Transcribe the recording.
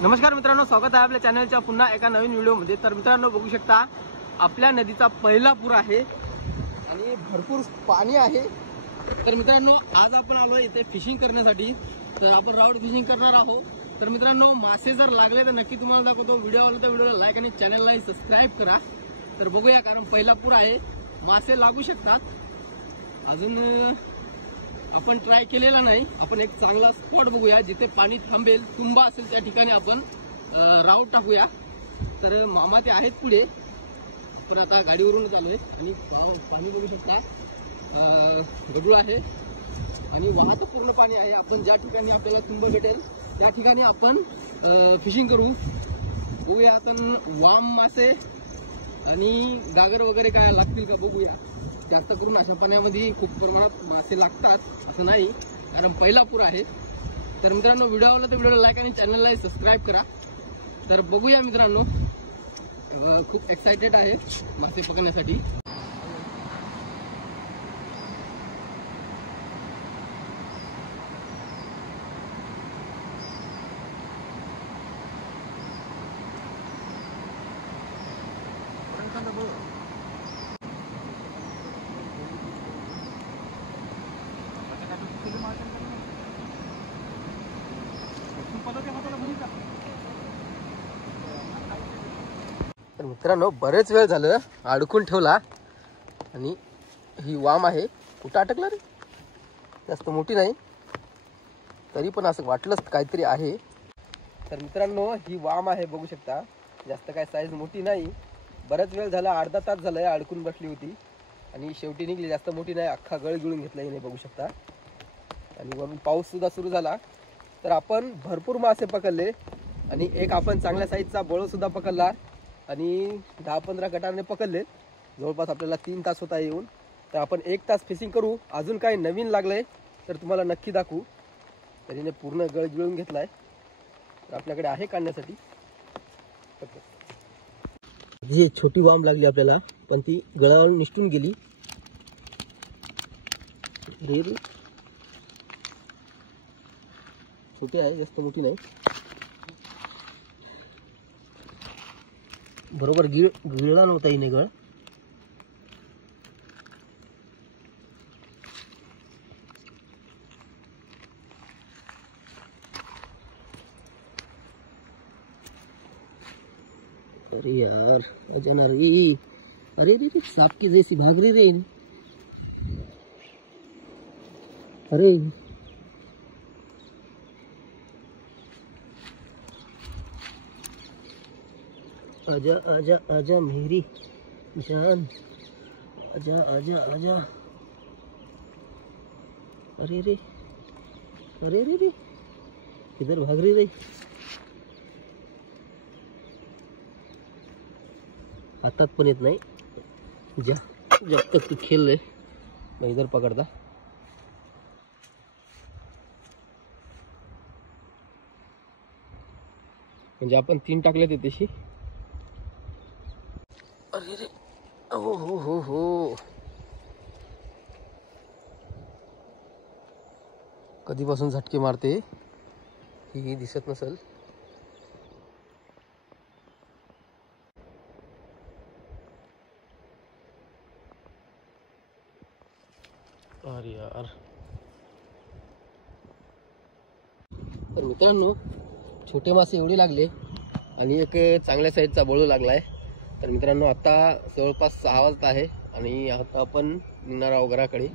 नमस्कार मित्रांनो, स्वागत आहे आपल्या चॅनलच्या पुन्हा एका नवीन व्हिडिओमध्ये। तर मित्रांनो, बघू शकता आपल्या नदीचा पहिला पूर आहे आणि भरपूर पाणी आहे। तर मित्रांनो, आज आपण आलो इथे फिशिंग करण्यासाठी। तर आपण राऊंड फिशिंग करणार आहोत। तर मित्रांनो, मासे जर लागले तर नक्की तुम्हाला दाखवतो। व्हिडिओ आवडला तर व्हिडिओला लाईक आणि चॅनलला सबस्क्राइब करा। तर बघूया, कारण पहिला पूर आहे, मासे लागू शकतात। अजून आपण ट्राय केलेला नाही। आपण एक चांगला स्पॉट बघूया जिथे पाणी थांबेल, तुंबा असेल त्या ठिकाणी आपण राऊट टाकूया। तर मामा ते आहेत पुढे, पण आता गाडीवरूनच आलोय आणि पाणी बघू शकता गडूळ आहे आणि वाहत पूर्ण पाणी आहे। आपण ज्या ठिकाणी आपल्याला तुंबा भेटेल त्या ठिकाणी आपण फिशिंग करू। बघूया आता वाम मासे आणि गागर वगैरे काय लागतील का बघूया। जास्त करून अशा पाण्यामध्ये खूप प्रमाणात मासे लागतात असं नाही, कारण पहिला पूर आहे। तर मित्रांनो, व्हिडिओ आवडला तर व्हिडिओला लाईक आणि चॅनलला सबस्क्राइब करा। तर बघूया मित्रांनो, खूप एक्साइटेड आहे मासे पकडण्यासाठी। तर मित्रांनो, बरेच वेळ झालं अडकून ठेवला आणि ही वाम आहे। कुठं अटकला रे? जास्त मोठी नाही, तरी पण असं वाटलंच काहीतरी आहे। तर मित्रांनो, ही वाम आहे, बघू शकता। जास्त काय साईज मोठी नाही। बराच वेळ झाला, अर्धा तास झालाय अडकून बसली होती आणि शेवटी निघली। जास्त मोठी नाही, अख्खा गळ गिळून घेतला हिने, बघू शकता। आणि वरून पाऊस सुद्धा सुरू झाला। तर आपण भरपूर मासे पकडले आणि एक आपण चांगल्या साईजचा बोळ सुद्धा पकडला आणि 10-15 गटाने पकडले। जवळपास आपल्याला 3 तास होता येऊन। तर आपण 1 तास फिशिंग करू। अजून काही नवीन लागलंय तर तुम्हाला नक्की दाखवू। तर हिने पूर्ण गळ गिळून घेतलाय, तर आपल्याकडे आहे काढण्यासाठी। ही छोटी वाम लागली आपल्याला, पण ती गळावरून निसटून गेली। छोटी आहे, जास्त मोठी नाही। बरोबर गिळला नव्हता हिने गळ। अरे यार, अजाना रे, अरे रे, सांप की जैसी भाग रही रे। अरे आजा आजा आजा मेरी जान, आजा आजा आजा। अरे रे, अरे रे रे, किधर भाग रही रे? हातात पण येत नाही। जब तक तू खेल रहे मैं इधर पकड़ता। म्हणजे आपण 3 टाकले ते तशी। अरे रे, हो हो हो हो, कधीपासून झटके मारते ही दिसत नसल। अरे यार। तर मित्रांनो, छोटे मासे एवढे लागले आणि एक चांगल्या साईजचा बोळू लागलाय। तर मित्रांनो, आता जवळपास 6 वाजता आहे आणि आता आपण निघणार आहोत घराकडे।